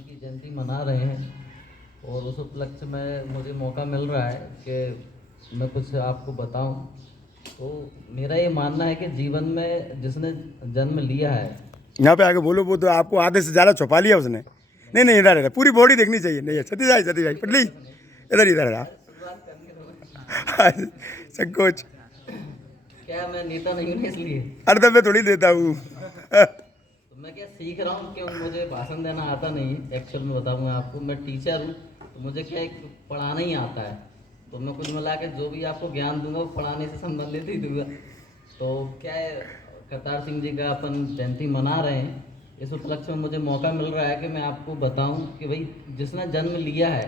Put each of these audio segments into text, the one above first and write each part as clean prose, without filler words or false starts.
उनकी जयंती मना रहे हैं और उस उपलक्ष्य में मुझे मौका मिल रहा है कि मैं कुछ आपको बताऊं। तो मेरा ये मानना है कि जीवन में जिसने जन्म लिया है, यहाँ पे आके बोलो, वो तो आपको आधे से ज़्यादा छुपा लिया उसने। नहीं नहीं, इधर इधर पूरी बॉडी देखनी चाहिए। नहीं है सतीश भाई पटली, इधर इधर है। शुरुआत करके दो। संकोच। क्या मैं नेता नहीं हूँ इसलिए? अरे तब मैं थोड़ी देता हूँ। तो मैं क्या सीख रहा हूँ, क्यों मुझे भाषण देना आता नहीं है। एक्चुअल में बताऊँगा आपको, मैं टीचर हूँ तो मुझे क्या एक पढ़ाना ही आता है। तो मैं कुछ मिला के जो भी आपको ज्ञान दूंगा वो पढ़ाने से संबंधित ही दूंगा। तो क्या है, करतार सिंह जी का अपन जयंती मना रहे हैं। इस उपलक्ष्य में मुझे मौका मिल रहा है कि मैं आपको बताऊं कि भाई जिसने जन्म लिया है,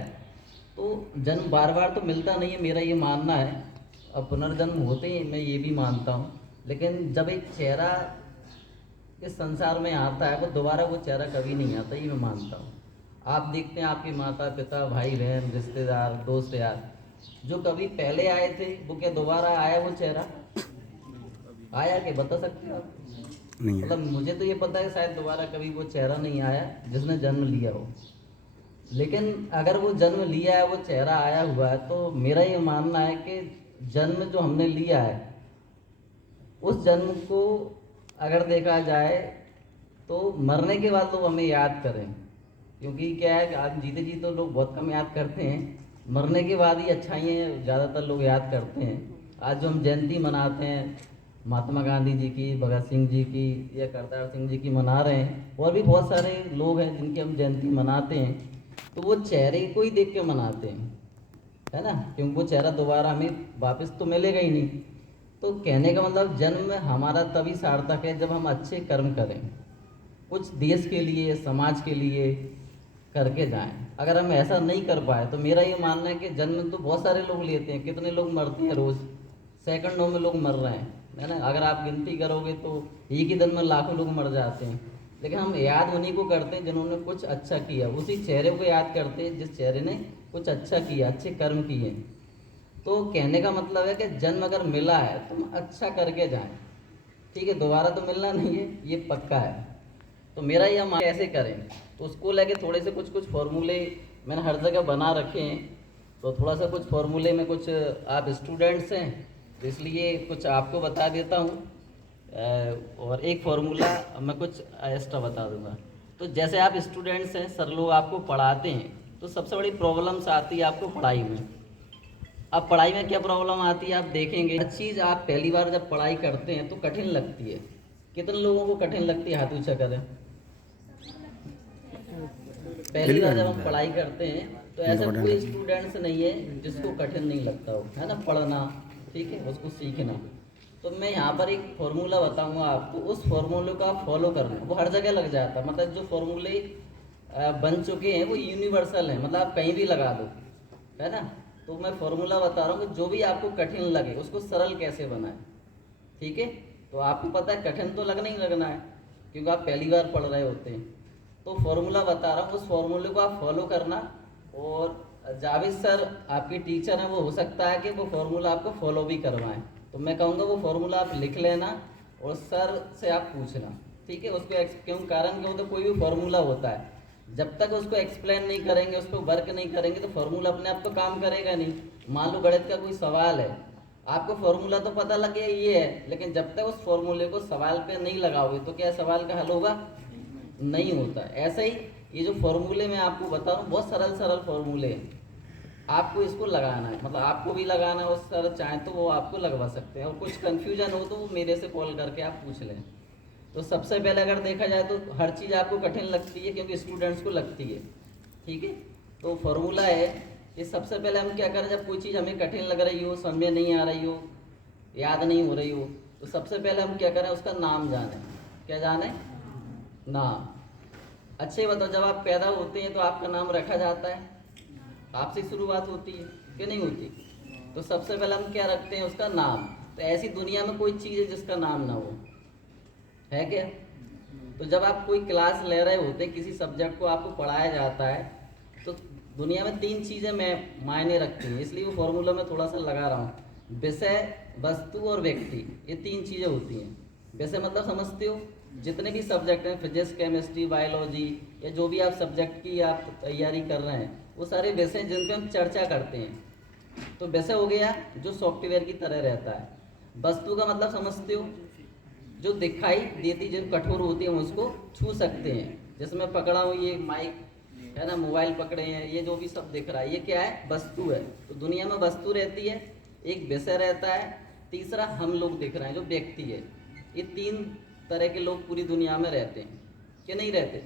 तो जन्म बार बार तो मिलता नहीं है, मेरा ये मानना है। अब पुनर्जन्म होते ही मैं ये भी मानता हूँ, लेकिन जब एक चेहरा इस संसार में आता है वो दोबारा वो चेहरा कभी नहीं आता, ये मैं मानता हूँ। आप देखते हैं आपके माता पिता भाई बहन रिश्तेदार दोस्त यार जो कभी पहले आए थे, वो क्या दोबारा आया वो चेहरा? आया कि बता सकते हो आप? नहीं है। मतलब मुझे तो ये पता है शायद दोबारा कभी वो चेहरा नहीं आया जिसने जन्म लिया हो। लेकिन अगर वो जन्म लिया है, वो चेहरा आया हुआ है, तो मेरा ये मानना है कि जन्म जो हमने लिया है उस जन्म को अगर देखा जाए तो मरने के बाद लोग हमें याद करें। क्योंकि क्या है कि आज जीते जी तो लोग बहुत कम याद करते हैं, मरने के बाद ही अच्छाइयाँ ज़्यादातर लोग याद करते हैं। आज जो हम जयंती मनाते हैं महात्मा गांधी जी की, भगत सिंह जी की या करतार सिंह जी की मना रहे हैं, और भी बहुत सारे लोग हैं जिनकी हम जयंती मनाते हैं, तो वो चेहरे को ही देख के मनाते हैं, है ना? क्योंकि वो चेहरा दोबारा हमें वापस तो मिलेगा ही नहीं। तो कहने का मतलब जन्म हमारा तभी सार्थक है जब हम अच्छे कर्म करें, कुछ देश के लिए समाज के लिए करके जाएं। अगर हम ऐसा नहीं कर पाए तो मेरा ये मानना है कि जन्म तो बहुत सारे लोग लेते हैं, कितने लोग मरते हैं रोज़, सेकंडों में लोग मर रहे हैं, है ना? अगर आप गिनती करोगे तो एक ही दिन में लाखों लोग मर जाते हैं। लेकिन हम याद उन्हीं को करते हैं जिन्होंने कुछ अच्छा किया, उसी चेहरे को याद करते हैं जिस चेहरे ने कुछ अच्छा किया, अच्छे कर्म किए। तो कहने का मतलब है कि जन्म अगर मिला है तो हम अच्छा करके जाएं, ठीक है? दोबारा तो मिलना नहीं है, ये पक्का है। तो मेरा ये मान कैसे करें, तो उसको लेके थोड़े से कुछ कुछ फॉर्मूले मैंने हर जगह बना रखे हैं। तो थोड़ा सा कुछ फॉर्मूले में, कुछ आप स्टूडेंट्स हैं तो इसलिए कुछ आपको बता देता हूँ, और एक फार्मूला मैं कुछ एक्स्ट्रा बता दूंगा। तो जैसे आप स्टूडेंट्स हैं, सर लोग आपको पढ़ाते हैं, तो सबसे बड़ी प्रॉब्लम्स आती है आपको पढ़ाई में। अब पढ़ाई में क्या प्रॉब्लम आती है आप देखेंगे, हर चीज़ आप पहली बार जब पढ़ाई करते हैं तो कठिन लगती है। कितने लोगों को कठिन लगती है, हाथ ऊंचा करें। पहली बार जब हम पढ़ाई करते हैं तो ऐसा कोई स्टूडेंट्स नहीं है जिसको कठिन नहीं लगता हो, है ना? पढ़ना, ठीक है, उसको सीखना। तो मैं यहाँ पर एक फॉर्मूला बताऊंगा आपको, उस फॉर्मूले को आप फॉलो करना, वो हर जगह लग जाता है। मतलब जो फॉर्मूले बन चुके हैं वो यूनिवर्सल हैं, मतलब आप कहीं भी लगा दो, है ना? तो मैं फॉर्मूला बता रहा हूँ कि जो भी आपको कठिन लगे उसको सरल कैसे बनाए, ठीक है? तो आपको पता है कठिन तो लगना ही लगना है क्योंकि आप पहली बार पढ़ रहे होते हैं। तो फॉर्मूला बता रहा हूँ, उस फॉर्मूले को आप फॉलो करना। और जावेद सर आपके टीचर हैं, वो हो सकता है कि वो फॉर्मूला आपको फॉलो भी करवाएं। तो मैं कहूँगा वो फॉर्मूला आप लिख लेना और सर से आप पूछना, ठीक है? उसको क्यों, कारण क्यों, तो कोई भी फॉर्मूला होता है जब तक उसको एक्सप्लेन नहीं करेंगे, उस पर वर्क नहीं करेंगे तो फॉर्मूला अपने आप तो काम करेगा नहीं। मान लो गणित का कोई सवाल है, आपको फॉर्मूला तो पता लग गया ये है, लेकिन जब तक उस फॉर्मूले को सवाल पे नहीं लगाओगे तो क्या सवाल का हल होगा? नहीं होता। ऐसे ही ये जो फॉर्मूले मैं आपको बता रहा हूँ बहुत सरल सरल फॉर्मूले हैं, आपको इसको लगाना है, मतलब आपको भी लगाना है। उस सर चाहें तो वो आपको लगवा सकते हैं, और कुछ कन्फ्यूजन हो तो वो मेरे से कॉल करके आप पूछ लें। तो सबसे पहले अगर देखा जाए तो हर चीज़ आपको कठिन लगती है क्योंकि स्टूडेंट्स को लगती है, ठीक है? तो फॉर्मूला है कि सबसे पहले हम क्या करें, जब कोई चीज़ हमें कठिन लग रही हो, समझ में नहीं आ रही हो, याद नहीं हो रही हो, तो सबसे पहले हम क्या करें, उसका नाम जाने। क्या जाने? नाम। अच्छे बताओ, जब आप पैदा होते हैं तो आपका नाम रखा जाता है, आपसे शुरुआत होती है कि नहीं होती? तो सबसे पहले हम क्या रखते हैं, उसका नाम। तो ऐसी दुनिया में कोई चीज़ है जिसका नाम ना हो, है क्या? तो जब आप कोई क्लास ले रहे होते हैं, किसी सब्जेक्ट को आपको पढ़ाया जाता है, तो दुनिया में तीन चीज़ें मैं मायने रखती हैं, इसलिए वो फॉर्मूला में थोड़ा सा लगा रहा हूँ। विषय, वस्तु और व्यक्ति, ये तीन चीज़ें होती हैं। विषय मतलब समझते हो, जितने भी सब्जेक्ट हैं, फिजिक्स, केमिस्ट्री, बायोलॉजी, या जो भी आप सब्जेक्ट की आप तैयारी कर रहे हैं, वो सारे विषय हैं जिन पे हम चर्चा करते हैं। तो विषय हो गया जो सॉफ्टवेयर की तरह रहता है। वस्तु का मतलब समझते हो, जो दिखाई देती, जो कठोर होती है, हम उसको छू सकते हैं। जैसे मैं पकड़ा हूँ ये माइक है ना, मोबाइल पकड़े हैं, ये जो भी सब दिख रहा है ये क्या है, वस्तु है। तो दुनिया में वस्तु रहती है, एक विषय रहता है, तीसरा हम लोग दिख रहे हैं जो व्यक्ति है। ये तीन तरह के लोग पूरी दुनिया में रहते हैं, कि नहीं रहते?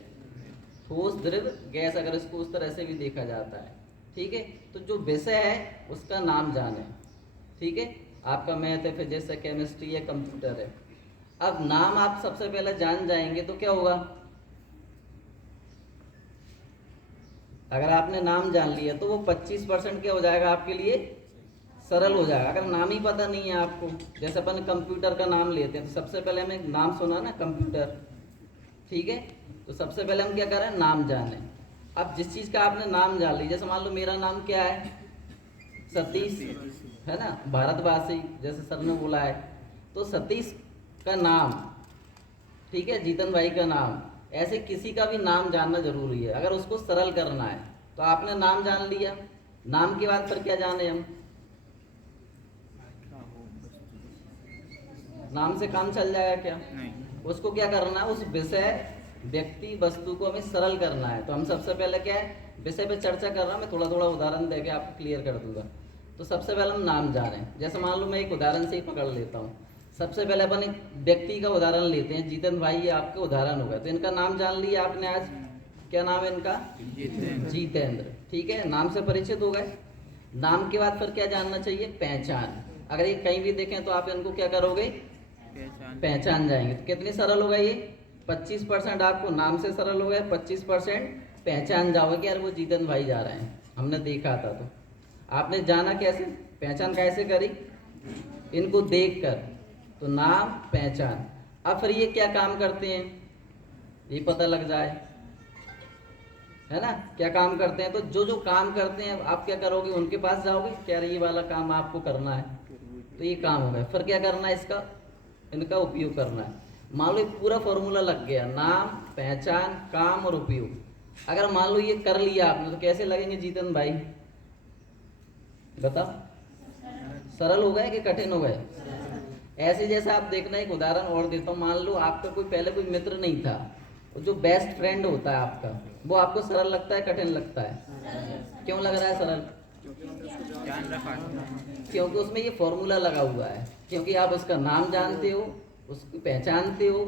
ठोस, द्रव, गैस, अगर इसको उस तरह से भी देखा जाता है। ठीक है, तो जो विषय है उसका नाम जाने। ठीक है, आपका मैथ है, फिजिक्स है, केमिस्ट्री है, कंप्यूटर है। अब नाम आप सबसे पहले जान जाएंगे तो क्या होगा, अगर आपने नाम जान लिया तो वो 25% क्या हो जाएगा आपके लिए, सरल हो जाएगा। अगर नाम ही पता नहीं है आपको, जैसे अपन कंप्यूटर का नाम लेते हैं तो सबसे पहले हमें नाम सुना ना, कंप्यूटर। ठीक है, तो सबसे पहले हम क्या करें, नाम जाने। अब जिस चीज़ का आपने नाम जान लिया, जैसे मान लो मेरा नाम क्या है, सतीश है ना, भारतवासी, जैसे सर ने बोला है, तो सतीश का नाम, ठीक है, जीतन भाई का नाम, ऐसे किसी का भी नाम जानना जरूरी है अगर उसको सरल करना है। तो आपने नाम जान लिया, नाम के बाद फिर क्या जाने हम, नाम से काम चल जाएगा क्या? नहीं। उसको क्या करना है, उस विषय, व्यक्ति, वस्तु को हमें सरल करना है। तो हम सबसे पहले क्या है, विषय पे चर्चा कर रहा हूँ, मैं थोड़ा थोड़ा उदाहरण देके आपको क्लियर कर दूंगा। तो सबसे पहले हम नाम जाने, जैसे मान लो मैं एक उदाहरण से ही पकड़ लेता हूँ। सबसे पहले अपन एक व्यक्ति का उदाहरण लेते हैं, जीतन भाई, ये आपके उदाहरण हो गए। तो इनका नाम जान लिया आपने आज, क्या नाम है इनका, जीतेंद्र। ठीक है, नाम से परिचित हो गए। नाम के बाद फिर क्या जानना चाहिए, पहचान। अगर ये कहीं भी देखें तो आप इनको क्या करोगे, पहचान जाएंगे। तो कितनी सरल होगा ये, 25% आपको नाम से सरल हो गए, 25% पहचान जाओगे कि यार वो जीतन भाई जा रहे हैं, हमने देखा था। तो आपने जाना कैसे, पहचान कैसे करी, इनको देखकर। तो नाम, पहचान। अब फिर ये क्या काम करते हैं ये पता लग जाए, है ना, क्या काम करते हैं। तो जो जो काम करते हैं आप क्या करोगे, उनके पास जाओगे, क्या ये वाला काम आपको करना है, तो ये काम हो गया। फिर क्या करना है, इसका, इनका उपयोग करना है। मान लो पूरा फॉर्मूला लग गया, नाम, पहचान, काम और उपयोग। अगर मान लो ये कर लिया आपने तो कैसे लगेंगे जीतन भाई, बताओ, सरल हो गए कि कठिन हो गए? ऐसे जैसे आप देखना, एक उदाहरण और देता हूँ। मान लो आपका कोई पहले कोई मित्र नहीं था, जो बेस्ट फ्रेंड होता है आपका, वो आपको सरल लगता है, कठिन लगता है? क्यों लग रहा है सरल? क्योंकि उसमें ये फॉर्मूला लगा हुआ है, क्योंकि आप उसका नाम जानते हो, उसकी पहचानते हो,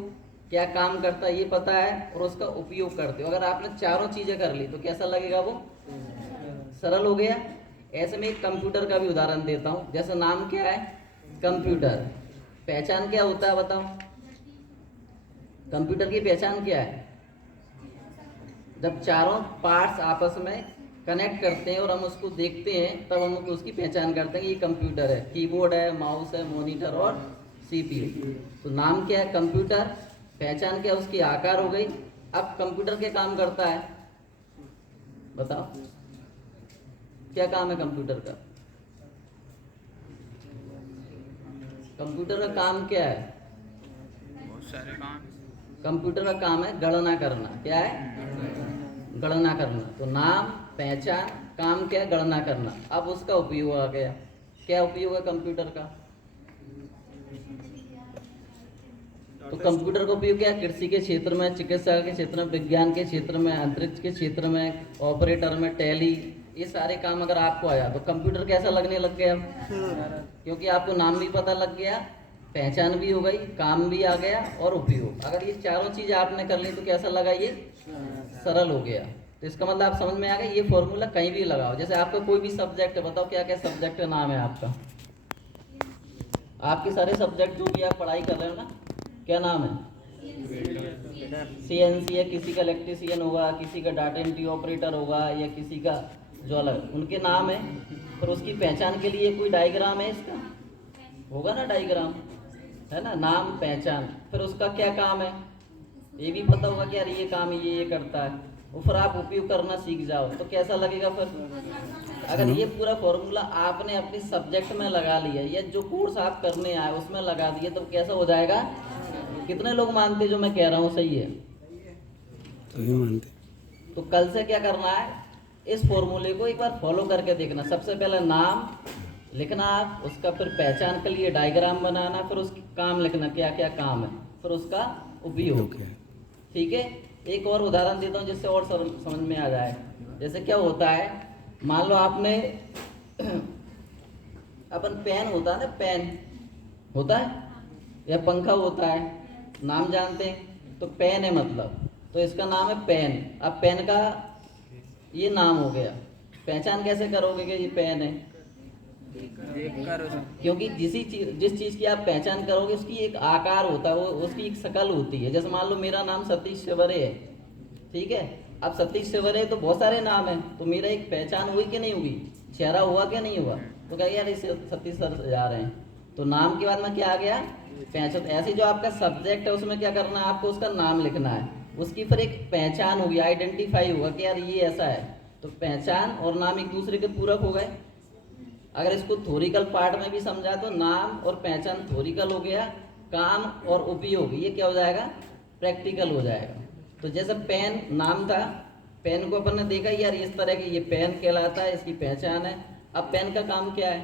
क्या काम करता है ये पता है, और उसका उपयोग करते हो। अगर आपने चारों चीजें कर ली तो कैसा लगेगा, वो सरल हो गया। ऐसे में एक कंप्यूटर का भी उदाहरण देता हूँ। जैसे नाम क्या है, कंप्यूटर, पहचान क्या होता है बताओ, कंप्यूटर की पहचान क्या है? जब चारों पार्ट्स आपस में कनेक्ट करते हैं और हम उसको देखते हैं तब हम उसकी पहचान करते हैं कि ये कंप्यूटर है। कीबोर्ड है, माउस है, मॉनिटर और सीपीयू। तो नाम क्या है, कंप्यूटर, पहचान क्या है, उसकी आकार हो गई। अब कंप्यूटर क्या काम करता है बताओ, क्या काम है कंप्यूटर का? कंप्यूटर का काम क्या है? बहुत सारे काम। कंप्यूटर का काम है गणना करना। क्या है? गणना करना। तो नाम, पहचान, काम क्या है, गणना करना। अब उसका उपयोग आ गया, क्या उपयोग है कंप्यूटर का? तो कंप्यूटर का उपयोग क्या है, कृषि के क्षेत्र में, चिकित्सा के क्षेत्र में, विज्ञान के क्षेत्र में, अंतरिक्ष के क्षेत्र में, ऑपरेटर में, टैली, ये सारे काम अगर आपको आया तो कंप्यूटर कैसा लगने लग गया? क्योंकि आपको नाम भी पता लग गया, पहचान भी हो गई, काम भी आ गया और उपयोग। अगर ये चारों चीज़ आपने कर ली तो कैसा लगा, ये सरल हो गया। तो इसका मतलब आप समझ में आ गया, ये फॉर्मूला कहीं भी लगाओ। जैसे आपका कोई भी सब्जेक्ट है, बताओ क्या क्या सब्जेक्ट का नाम है आपका? आपके सारे सब्जेक्ट जो भी आप पढ़ाई कर रहे हो ना, क्या नाम है? CNC है, किसी का इलेक्ट्रीशियन होगा, किसी का डाटा एंट्री ऑपरेटर होगा, या किसी का जो अलग, उनके नाम है। फिर उसकी पहचान के लिए कोई डायग्राम है, इसका होगा ना डायग्राम, है ना, नाम, पहचान। फिर उसका क्या काम है ये भी पता होगा कि यार ये काम ये करता है। वो फिर आप उपयोग करना सीख जाओ तो कैसा लगेगा फिर? अगर ये पूरा फॉर्मूला आपने अपने सब्जेक्ट में लगा लिया या जो कोर्स आप करने आए उसमें लगा दिए तो कैसा हो जाएगा? कितने लोग मानते हैं जो मैं कह रहा हूँ सही है? सही मानते। तो कल से क्या करना है, इस फॉर्मूले को एक बार फॉलो करके देखना। सबसे पहले नाम लिखना आप, उसका फिर पहचान के लिए डायग्राम बनाना, फिर उसका काम लिखना क्या क्या काम है, फिर उसका उपयोग। ठीक है, एक और उदाहरण देता हूँ जिससे और समझ में आ जाए। जैसे क्या होता है, मान लो आपने अपन पेन होता है ना, पेन होता है या पंखा होता है, नाम जानते हैं? तो पेन है मतलब, तो इसका नाम है पेन। अब पेन का ये नाम हो गया, पहचान कैसे करोगे कि ये पेन है? क्योंकि जिस चीज़ की आप पहचान करोगे उसकी एक आकार होता है, वो उसकी एक शक्ल होती है। जैसे मान लो मेरा नाम सतीश शिवरे है, ठीक है। अब सतीश शिवरे तो बहुत सारे नाम हैं, तो मेरा एक पहचान हुई कि नहीं हुई, चेहरा हुआ कि नहीं हुआ? तो क्या यार इसे सतीश सर जा रहे हैं, तो नाम के बाद में क्या आ गया, पहचान। ऐसे जो आपका सब्जेक्ट है उसमें क्या करना है, आपको उसका नाम लिखना है, उसकी फिर एक पहचान होगी, आइडेंटिफाई होगा कि यार ये ऐसा है। तो पहचान और नाम एक दूसरे के पूरक हो गए। अगर इसको थ्योरिकल पार्ट में भी समझा तो नाम और पहचान थ्योरिकल हो गया, काम और उपयोग ये क्या हो जाएगा, प्रैक्टिकल हो जाएगा। तो जैसे पेन नाम था, पेन को अपन ने देखा यार इस तरह की ये पेन कहलाता है, इसकी पहचान है। अब पेन का काम क्या है,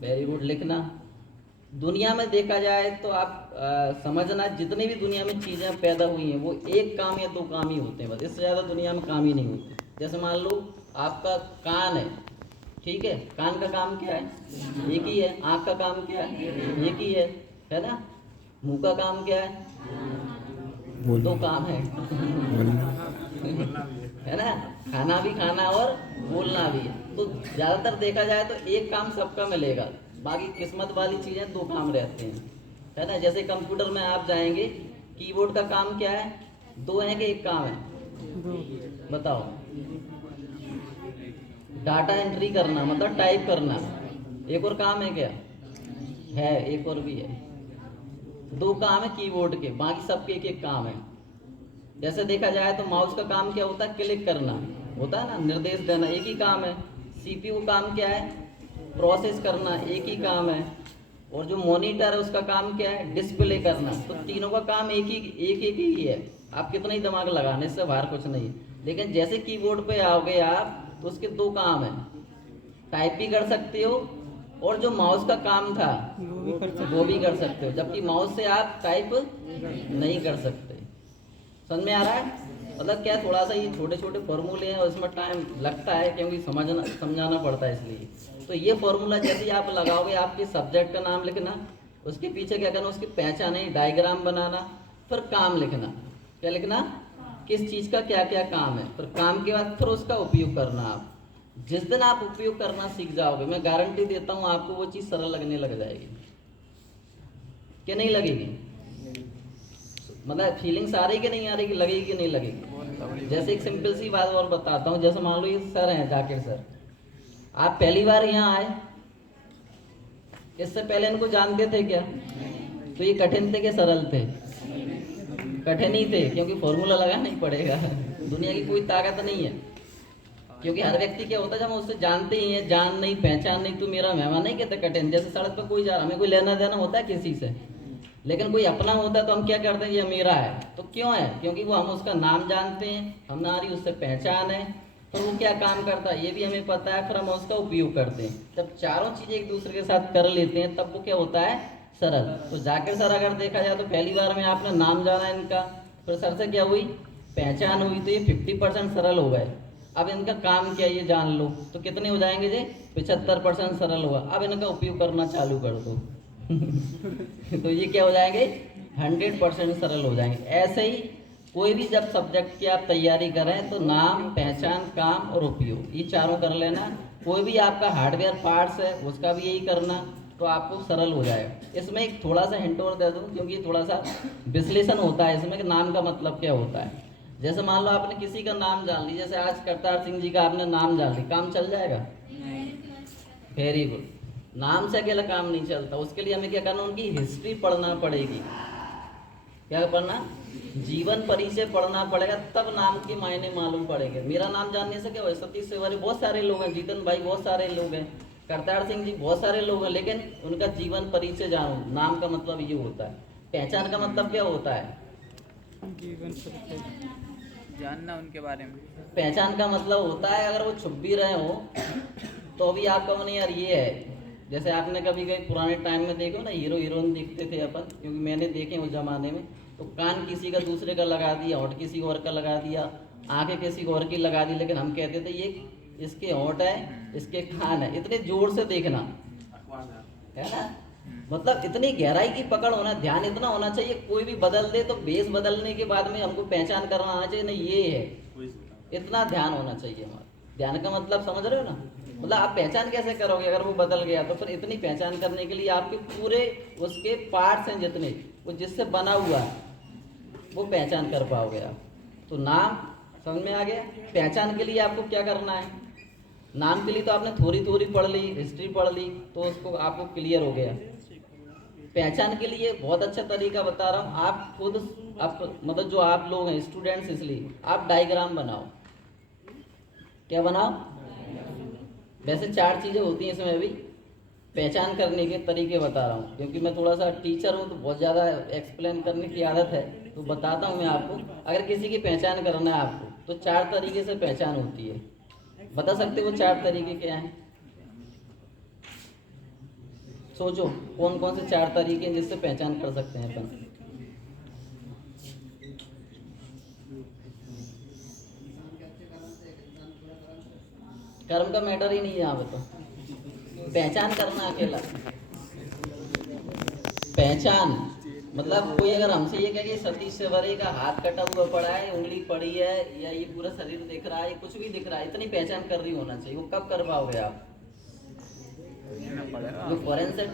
वेरी गुड, लिखना। दुनिया में देखा जाए तो आप समझना, जितनी भी दुनिया में चीज़ें पैदा हुई हैं वो एक काम या दो काम ही होते हैं बस, इससे ज़्यादा दुनिया में काम ही नहीं होते। जैसे मान लो आपका कान है, ठीक है, कान का काम क्या है, एक ही है। आँख का काम क्या है, एक ही है ना। मुंह का काम क्या है, दो काम है है ना, खाना भी खाना और बोलना भी है। तो ज़्यादातर देखा जाए तो एक काम सबका मिलेगा, बाकी किस्मत वाली चीज़ें दो काम रहते हैं, है ना। जैसे कंप्यूटर में आप जाएंगे, कीबोर्ड का काम क्या है, दो है कि एक काम है, बताओ? डाटा एंट्री करना मतलब टाइप करना, एक और काम है क्या है, एक और भी है। दो काम है कीबोर्ड के, बाकी सबके एक एक काम है। जैसे देखा जाए तो माउस का काम क्या होता है, क्लिक करना होता है ना, निर्देश देना, एक ही काम है। सीपीयू का काम क्या है, प्रोसेस करना, एक ही काम है। और जो मॉनिटर है उसका काम क्या है, डिस्प्ले करना। तो तीनों का काम एक ही है। आप कितना ही दिमाग लगाने, इससे बाहर कुछ नहीं। लेकिन जैसे कीबोर्ड पे आओगे आप तो उसके दो काम हैं, टाइप भी कर सकते हो और जो माउस का काम था वो भी कर सकते हो, जबकि माउस से आप टाइप नहीं कर सकते। समझ में आ रहा है? मतलब क्या, थोड़ा सा ये छोटे छोटे फॉर्मूले हैं और इसमें टाइम लगता है क्योंकि समझाना पड़ता है इसलिए। तो ये फॉर्मूला जैसे ही आप लगाओगे, आपके सब्जेक्ट का नाम लिखना, उसके पीछे क्या करना, उसकी पहचान है, डायग्राम बनाना, फिर काम लिखना। क्या लिखना, किस चीज़ का क्या क्या काम है, फिर काम के बाद फिर उसका उपयोग करना। आप जिस दिन आप उपयोग करना सीख जाओगे, मैं गारंटी देता हूँ आपको वो चीज़ सरल लगने लग जाएगी। कि नहीं लगेगी? मतलब फीलिंग्स आ रही कि नहीं आ रही, कि लगेगी कि नहीं लगेगी? जैसे एक सिंपल सी बात और बताता हूँ। जैसे मान लो ये सर हैं, जाकिर सर, आप पहली बार यहाँ आए, इससे पहले इनको जानते थे क्या? तो ये कठिन थे कि सरल थे? कठिन ही थे, क्योंकि फॉर्मूला लगाना ही पड़ेगा। दुनिया की कोई ताकत नहीं है, क्योंकि हर व्यक्ति क्या होता है, जब हम उससे जानते ही हैं, जान नहीं पहचान नहीं, तो मेरा मेहमान नहीं कहते कठिन। जैसे सड़क पर कोई जा रहा, हमें कोई लेना देना होता है किसी से, लेकिन कोई अपना होता है तो हम क्या करते हैं, ये मेरा है। तो क्यों है? क्योंकि वो हम उसका नाम जानते हैं, हमारी उससे पहचान है, तो वो क्या काम करता है ये भी हमें पता है, फिर हम उसका उपयोग करते हैं। जब चारों चीज़ें एक दूसरे के साथ कर लेते हैं तब वो क्या होता है, सरल। तो जाकिर सर अगर देखा जाए तो पहली बार में आपने नाम जाना इनका, फिर सर से क्या हुई, पहचान हुई, तो ये 50% सरल हो गए। अब इनका काम क्या है ये जान लो, तो कितने हो जाएंगे जी, 75% सरल हुआ। अब इनका उपयोग करना चालू कर दो तो ये क्या हो जाएंगे, 100% सरल हो जाएंगे। ऐसे ही कोई भी जब सब्जेक्ट की आप तैयारी करें तो नाम, पहचान, काम और उपयोग, ये चारों कर लेना। कोई भी आपका हार्डवेयर पार्ट्स है उसका भी यही करना, तो आपको सरल हो जाएगा। इसमें एक थोड़ा सा हिंट और दे दूँ, क्योंकि थोड़ा सा विश्लेषण होता है इसमें कि नाम का मतलब क्या होता है। जैसे मान लो आपने किसी का नाम जान ली, जैसे आज करतार सिंह जी का आपने नाम जान ली, काम चल जाएगा? Very good. नाम से अकेला काम नहीं चलता, उसके लिए हमें क्या करना, उनकी हिस्ट्री पढ़ना पड़ेगी। क्या पढ़ना, जीवन परिचय पढ़ना पड़ेगा, तब नाम के मायने मालूम पड़ेंगे। मेरा नाम जानने से क्या हो, सतीश शिवरे बहुत सारे लोग हैं, जीतन भाई बहुत सारे लोग हैं, करतार सिंह जी बहुत सारे लोग हैं, लेकिन उनका जीवन परिचय जानो, नाम का मतलब ये होता है। पहचान का मतलब क्या होता है? जीवन जानना उनके बारे में। पहचान का मतलब होता है अगर वो छुप भी रहे हो तो भी आपका मन यार ये है। जैसे आपने कभी कभी पुराने टाइम में देखो ना, हीरो हीरोइन देखते थे अपन, क्योंकि मैंने देखे उस जमाने में, तो कान किसी का दूसरे का लगा दिया, होंठ किसी और का लगा दिया, आंखें किसी और की लगा दी, लेकिन हम कहते थे ये इसके होंठ है, इसके कान है, इतने जोर से देखना है ना। मतलब इतनी गहराई की पकड़ होना, ध्यान इतना होना चाहिए, कोई भी बदल दे तो बेस बदलने के बाद में हमको पहचान करना आना चाहिए, नहीं ये है, इतना ध्यान होना चाहिए हमारा। ध्यान का मतलब समझ रहे हो ना? मतलब आप पहचान कैसे करोगे अगर वो बदल गया, तो फिर इतनी पहचान करने के लिए आपके पूरे उसके पार्ट्स हैं जितने वो जिससे बना हुआ है वो पहचान कर पाओगे आप। तो नाम समझ में आ गया। पहचान के लिए आपको क्या करना है? नाम के लिए तो आपने थोड़ी थोड़ी पढ़ ली, हिस्ट्री पढ़ ली, तो उसको आपको क्लियर हो गया। पहचान के लिए बहुत अच्छा तरीका बता रहा हूँ, आप खुद आप मतलब जो आप लोग हैं स्टूडेंट्स, इसलिए आप डायग्राम बनाओ। क्या बनाओ? वैसे 4 चीज़ें होती हैं इसमें भी, पहचान करने के तरीके बता रहा हूँ, क्योंकि मैं थोड़ा सा टीचर हूँ तो बहुत ज़्यादा एक्सप्लेन करने की आदत है, तो बताता हूँ मैं आपको। अगर किसी की पहचान करना है आपको तो 4 तरीके से पहचान होती है। बता सकते हो वो 4 तरीके क्या हैं? सोचो कौन कौन से 4 तरीके हैं जिससे पहचान कर सकते हैं अपन। कर्म का मैटर ही नहीं है यहाँ पे, तो पहचान करना अकेला। पहचान मतलब कोई अगर हमसे ये कहे कि सतीश सेवरे का हाथ कटा हुआ पड़ा है, उंगली पड़ी है, या ये पूरा शरीर दिख रहा है, कुछ भी दिख रहा है, इतनी पहचान कर रही होना चाहिए। वो कब कर पाओगे आप? जो फॉरेंसिक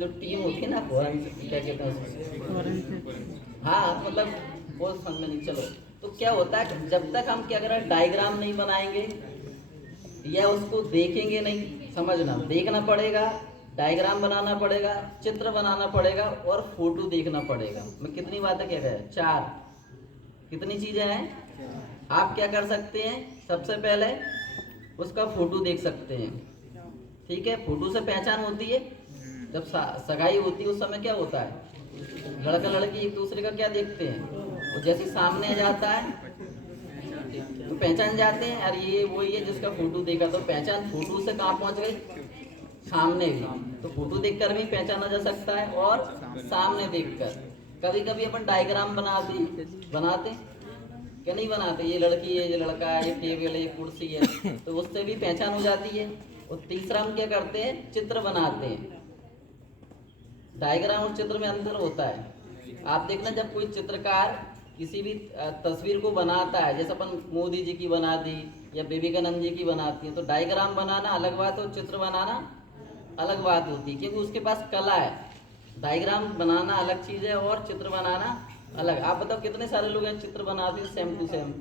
जो टीम होती है ना, फॉरेंसिक क्या कहते हैं, हाँ मतलब वो समझ में नहीं। चलो, तो क्या होता है जब तक हम क्या करें, डायग्राम नहीं बनाएंगे या उसको देखेंगे नहीं, समझना, देखना पड़ेगा, डायग्राम बनाना पड़ेगा, चित्र बनाना पड़ेगा और फोटो देखना पड़ेगा। मैं कितनी बातें कह रहा है? 4। कितनी चीजें हैं? आप क्या कर सकते हैं, सबसे पहले उसका फोटो देख सकते हैं, ठीक है। फोटो से पहचान होती है। जब सगाई होती है उस समय क्या होता है, लड़का लड़की एक दूसरे का क्या देखते हैं, और जैसे सामने जाता है तो पहचान जाते हैं, अरे ये वही है जिसका फोटो देखा। तो पहचान फोटो से कहाँ पहुंच गई, सामने भी। तो फोटो देखकर भी पहचाना जा सकता है और सामने देखकर। कभी कभी अपन डायग्राम बनाते क्या नहीं बनाते, ये लड़की है, ये लड़का है, ये टेबल है, ये कुर्सी है, तो उससे भी पहचान हो जाती है। और तीसरा हम क्या करते हैं, चित्र बनाते हैं। डायग्राम और चित्र में अंतर होता है। आप देखना, जब कोई चित्रकार किसी भी तस्वीर को बनाता है, जैसे अपन मोदी जी की बना दी या विवेकानंद जी की बनाती है, तो डायग्राम बनाना अलग बात है और चित्र बनाना अलग बात होती है, क्योंकि उसके पास कला है। डायग्राम बनाना अलग चीज़ है और चित्र बनाना अलग। आप बताओ कितने सारे लोग हैं चित्र बनाते हैं सेम टू सेम,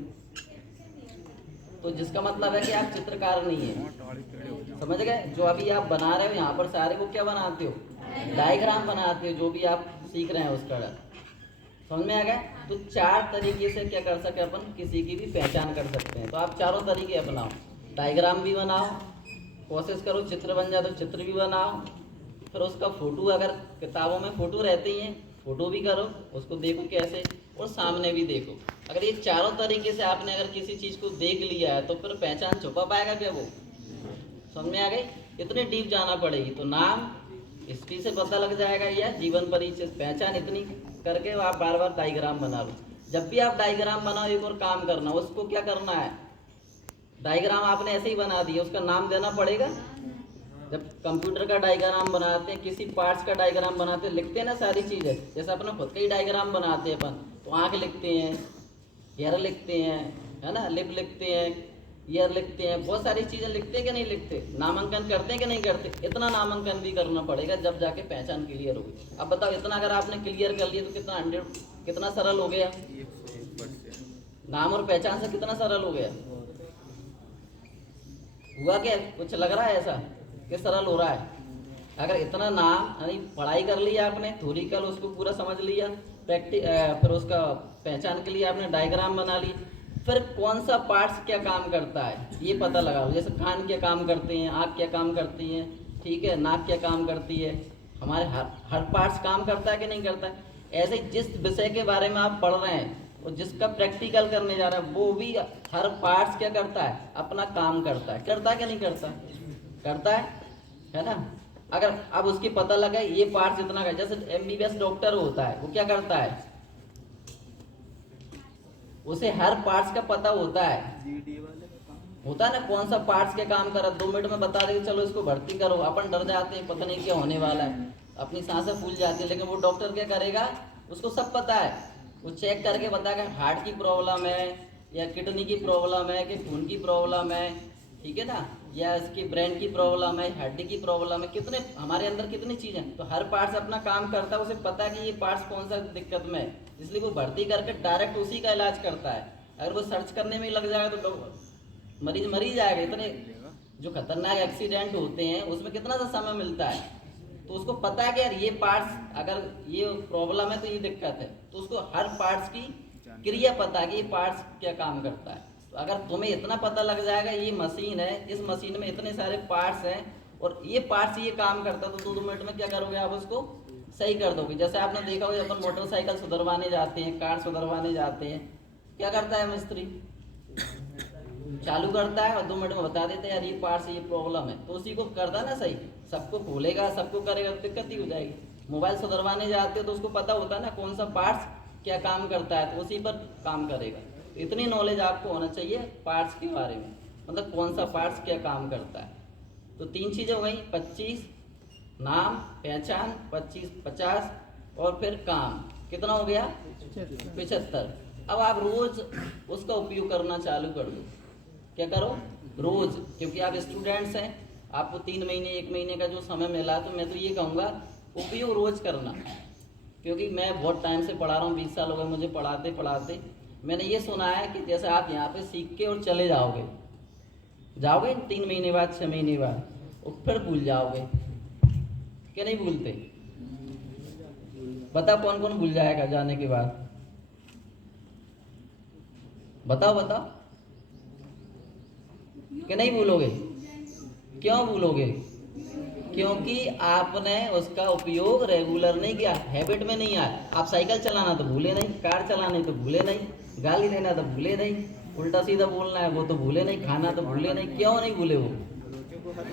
तो जिसका मतलब है कि आप चित्रकार नहीं है। समझ गए? जो अभी आप बना रहे हो यहाँ पर सारे को क्या बनाते हो, डायग्राम बनाते हो, जो भी आप सीख रहे हैं उसका। समझ में आ गया? तो 4 तरीके से क्या कर सके अपन, किसी की भी पहचान कर सकते हैं। तो आप चारों तरीके अपनाओ, डायग्राम भी बनाओ, कोशिश करो चित्र बन जाए तो चित्र भी बनाओ, फिर उसका फोटो, अगर किताबों में फोटो रहते ही हैं, फोटो भी करो, उसको देखो कैसे, और सामने भी देखो। अगर ये चारों तरीके से आपने अगर किसी चीज़ को देख लिया है तो फिर पहचान छुपा पाएगा क्या वो? समझ में आ गई? इतने डीप जाना पड़ेगी। तो नाम हिस्ट्री से पता लग जाएगा या जीवन परिचय, पहचान इतनी करके आप बार बार डायग्राम बना लो। जब भी आप डायग्राम बनाओ एक और काम करना, उसको क्या करना है, डायग्राम आपने ऐसे ही बना दिया, उसका नाम देना पड़ेगा। जब कंप्यूटर का डायग्राम बनाते हैं, किसी पार्ट्स का डायग्राम बनाते हैं, लिखते हैं ना सारी चीज़ें, जैसे अपने खुद का ही डायग्राम बनाते हैं अपन, तो आँख लिखते हैं, हेयर लिखते हैं, है ना, लिप लिखते हैं, ईयर लिखते हैं, बहुत सारी चीज़ें लिखते हैं कि नहीं लिखते, नामांकन करते हैं कि नहीं करते। इतना नामांकन भी करना पड़ेगा जब जाके पहचान क्लियर होगी। अब बताओ, इतना अगर आपने क्लियर कर लिया तो कितना 100 कितना सरल हो गया, नाम और पहचान से कितना सरल हो गया। हुआ क्या, कुछ लग रहा है ऐसा कि सरल हो रहा है? अगर इतना नाम यानी पढ़ाई कर लिया आपने, थ्योरिकल उसको पूरा समझ लिया, फिर उसका पहचान के लिए आपने डायग्राम बना ली, फिर कौन सा पार्ट्स क्या काम करता है ये पता लगाओ। जैसे कान क्या काम करते हैं, आँख क्या काम करती हैं, ठीक है, नाक क्या काम करती है, हमारे हर पार्ट्स काम करता है कि नहीं करता है। ऐसे ही जिस विषय के बारे में आप पढ़ रहे हैं और जिसका प्रैक्टिकल करने जा रहा है वो भी हर पार्ट्स क्या करता है, अपना काम करता है क्या नहीं करता, करता है ना। अगर अब उसकी पता लगा ये पार्ट्स इतना का, जैसे MBBS डॉक्टर होता है वो क्या करता है, उसे हर पार्ट्स का पता होता है ना, कौन सा पार्ट्स के काम कर रहा है 2 मिनट में बता देंगे चलो इसको भर्ती करो। अपन डर जाते हैं पता नहीं क्या होने वाला है, अपनी सांसें फूल जाती है, लेकिन वो डॉक्टर क्या करेगा, उसको सब पता है, वो चेक करके बताएगा हार्ट की प्रॉब्लम है या किडनी की प्रॉब्लम है कि खून की प्रॉब्लम है, ठीक है ना, या इसकी ब्रेन की प्रॉब्लम है, हड्डी की प्रॉब्लम है, कितने हमारे अंदर कितनी चीज़ें, तो हर पार्ट्स अपना काम करता है, उसे पता है कि ये पार्ट्स कौन सा दिक्कत में है, इसलिए वो भर्ती करके डायरेक्ट उसी का इलाज करता है। अगर वो सर्च करने में लग जाएगा तो मरीज मर ही जाएगा। इतने जो खतरनाक एक्सीडेंट होते हैं उसमें कितना सा समय मिलता है, तो उसको पता है कि यार ये पार्ट्स अगर ये प्रॉब्लम है तो ये दिक्कत है, तो उसको हर पार्ट्स की क्रिया पता है कि ये पार्ट्स क्या काम करता है। तो अगर तुम्हें इतना पता लग जाएगा ये मशीन है, इस मशीन में इतने सारे पार्ट्स हैं और ये पार्ट्स ये काम करता है, तो 2 मिनट में क्या करोगे आप उसको सही कर दोगे। जैसे आपने देखा होगा अपन मोटरसाइकिल सुधरवाने जाते हैं, कार सुधरवाने जाते हैं, क्या करता है मिस्त्री, चालू करता है और 2 मिनट में बता देते हैं यार ये पार्ट्स ये प्रॉब्लम है, तो उसी को करता ना सही, सबको खोलेगा सबको करेगा तो दिक्कत ही हो जाएगी। मोबाइल सुधरवाने जाते हो तो उसको पता होता है ना कौन सा पार्ट्स क्या काम करता है, तो उसी पर काम करेगा। इतनी नॉलेज आपको होना चाहिए पार्ट्स के बारे में, मतलब कौन सा पार्ट्स क्या काम करता है। तो 3 चीज़ें हो गई, 25 नाम पहचान, 25 50 और फिर काम, कितना हो गया 75। अब आप रोज उसका उपयोग करना चालू कर दो। क्या करो रोज, क्योंकि आप स्टूडेंट्स हैं, आपको 3 महीने 1 महीने का जो समय मिला, तो मैं तो ये कहूँगा उपयोग रोज करना, क्योंकि मैं बहुत टाइम से पढ़ा रहा हूँ, 20 साल हो गए मुझे पढ़ाते पढ़ाते। मैंने ये सुना है कि जैसे आप यहाँ पे सीख के और चले जाओगे 3 महीने बाद 6 महीने बाद और फिर भूल जाओगे, क्या नहीं भूलते, बताओ कौन कौन भूल जाएगा जाने के बाद, बताओ कि नहीं भूलोगे, क्यों भूलोगे, क्योंकि आपने उसका उपयोग रेगुलर नहीं किया, हैबिट में नहीं आया। आप साइकिल चलाना तो भूले नहीं, कार चलाना तो भूले नहीं, गाली देना तो भूले नहीं, उल्टा सीधा बोलना है वो तो भूले नहीं, खाना तो भूले नहीं, क्यों नहीं भूले वो,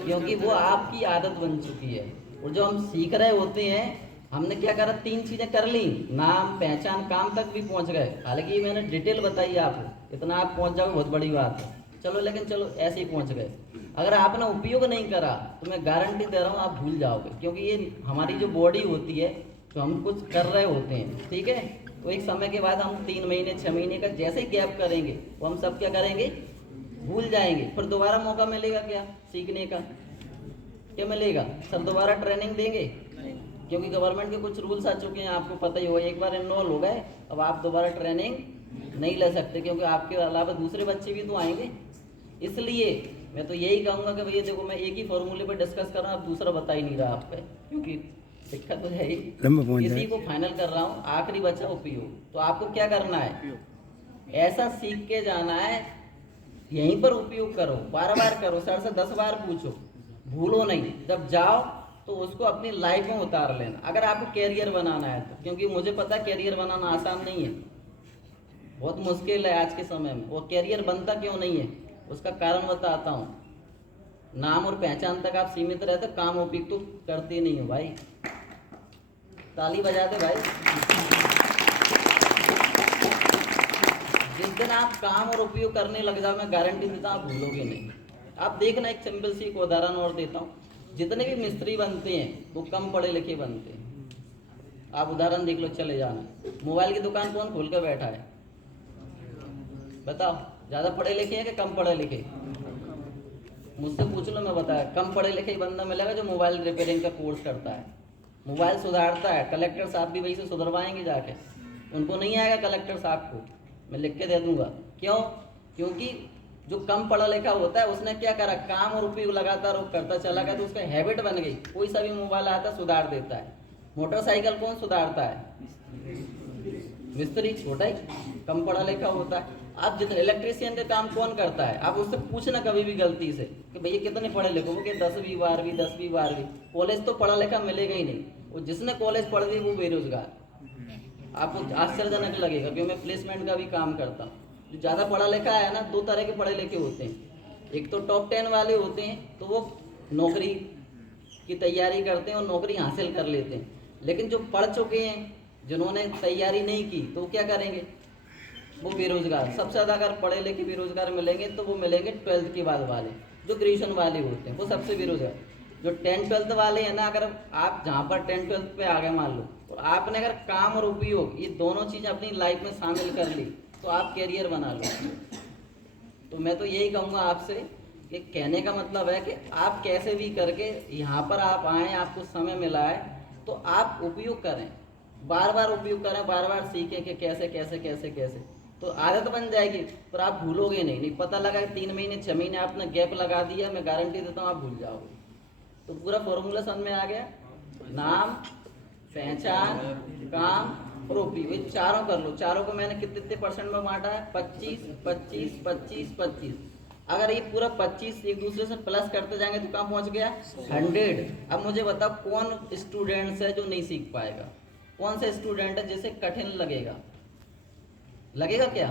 क्योंकि वो आपकी आदत बन चुकी है। और जो हम सीख रहे होते हैं, हमने क्या करा, 3 चीज़ें कर ली, नाम पहचान काम तक भी पहुंच गए, हालांकि मैंने डिटेल बताई आपको, इतना आप पहुंच जाओगे बहुत बड़ी बात है, चलो लेकिन चलो ऐसे ही पहुंच गए। अगर आपने उपयोग नहीं करा तो मैं गारंटी दे रहा हूँ आप भूल जाओगे, क्योंकि ये हमारी जो बॉडी होती है, जो हम कुछ कर रहे होते हैं, ठीक है, तो एक समय के बाद हम 3 महीने 6 महीने का जैसे ही गैप करेंगे वो हम सब क्या करेंगे, भूल जाएंगे। फिर दोबारा मौका मिलेगा क्या सीखने का, क्या मिलेगा, सर दोबारा ट्रेनिंग देंगे, क्योंकि गवर्नमेंट के कुछ रूल्स आ चुके हैं, आपको पता ही होगा, एक बार इन्वॉल्व हो गए अब आप दोबारा ट्रेनिंग नहीं ले सकते, क्योंकि आपके अलावा दूसरे बच्चे भी तो आएंगे। इसलिए मैं तो यही कहूँगा कि भैया देखो, मैं एक ही फॉर्मूले पर डिस्कस कर रहा हूँ, अब दूसरा बता ही नहीं रहा आप पे, क्योंकि दिक्कत तो है ही, इसी को फाइनल कर रहा हूँ। आखिरी बचा उपयोग, तो आपको क्या करना है, ऐसा सीख के जाना है, यहीं पर उपयोग करो, बार बार करो, सर से 10 बार पूछो, भूलो नहीं, जब जाओ तो उसको अपनी लाइफ में उतार लेना। अगर आपको कैरियर बनाना है तो, क्योंकि मुझे पता है कैरियर बनाना आसान नहीं है, बहुत मुश्किल है आज के समय में। वो कैरियर बनता क्यों नहीं है, उसका कारण बताता हूँ। नाम और पहचान तक आप सीमित रहते, काम उपयोग तो करते नहीं हो भाई, ताली बजा दे भाई। जिस दिन आप काम और उपयोग करने लग जाओ, मैं गारंटी देता हूँ आप भूलोगे नहीं। आप देखना, एक सिंपल सी एक उदाहरण और देता हूँ, जितने भी मिस्त्री बनते हैं वो कम पढ़े लिखे बनते हैं। आप उदाहरण देख लो, चले जाना, मोबाइल की दुकान कौन खोल कर बैठा है, बताओ, ज़्यादा पढ़े लिखे हैं कि कम पढ़े लिखे, मुझसे पूछ लो, मैं बताया, कम पढ़े लिखे बंदा मिलेगा जो मोबाइल रिपेयरिंग का कोर्स करता है, मोबाइल सुधारता है। कलेक्टर साहब भी वही से सुधरवाएंगे जाके, उनको नहीं आएगा कलेक्टर साहब को, मैं लिख के दे दूंगा। क्यों, क्योंकि जो कम पढ़ा लिखा होता है उसने क्या करा, काम और उपयोग लगातार करता चला गया, तो उसका हैबिट बन गई, कोई सा भी मोबाइल आता है सुधार देता है। मोटरसाइकिल कौन सुधारता है, मिस्त्री, छोटा ही कम पढ़ा लिखा होता है। आप जितने इलेक्ट्रीशियन का काम कौन करता है, आप उससे पूछना कभी भी गलती से कि भैया कितने पढ़े लिखे हो, कि 10वीं 12वीं, कॉलेज तो पढ़ा लिखा मिलेगा ही नहीं, और जिसने कॉलेज पढ़ ली वो बेरोजगार। आपको आश्चर्यजनक लगेगा, क्योंकि मैं प्लेसमेंट का भी काम करता हूँ। जो ज़्यादा पढ़ा लिखा है ना, दो तरह के पढ़े लिखे होते हैं। एक तो टॉप 10 वाले होते हैं, तो वो नौकरी की तैयारी करते हैं और नौकरी हासिल कर लेते हैं। लेकिन जो पढ़ चुके हैं, जिन्होंने तैयारी नहीं की, तो क्या करेंगे? वो बेरोजगार। सबसे ज़्यादा अगर पढ़े लिखे बेरोजगार मिलेंगे तो वो मिलेंगे 12th के बाद वाले, जो ग्रेजुएशन वाले होते हैं, वो सबसे बेरोजगार। जो 10th-12th वाले हैं ना, अगर आप जहाँ पर 10th-12th पे आ गए मान लो, तो आपने अगर काम और उपयोग ये दोनों चीज़ अपनी लाइफ में शामिल कर ली, तो आप कैरियर बना लो। तो मैं तो यही कहूँगा आपसे कि कहने का मतलब है कि आप कैसे भी करके यहाँ पर आप आएँ, आपको समय मिला है तो आप उपयोग करें, बार बार उपयोग करें, बार बार सीखें कि कैसे कैसे कैसे कैसे, तो आदत बन जाएगी। पर आप भूलोगे नहीं पता लगा कि 3 महीने 6 महीने आपने गैप लगा दिया, मैं गारंटी देता हूँ आप भूल जाओगे। तो पूरा फॉर्मूला समझ में आ गया? नाम, पहचान, काम और उपयोग, ये चारों कर लो। चारों को मैंने कितने % में बांटा है? 25 25 25 25। अगर ये पूरा 25 एक दूसरे से प्लस करते जाएंगे तो कहाँ पहुंच गया? 100। अब मुझे बताओ कौन स्टूडेंट्स है जो नहीं सीख पाएगा? कौन सा स्टूडेंट है जिसे कठिन लगेगा? लगेगा क्या?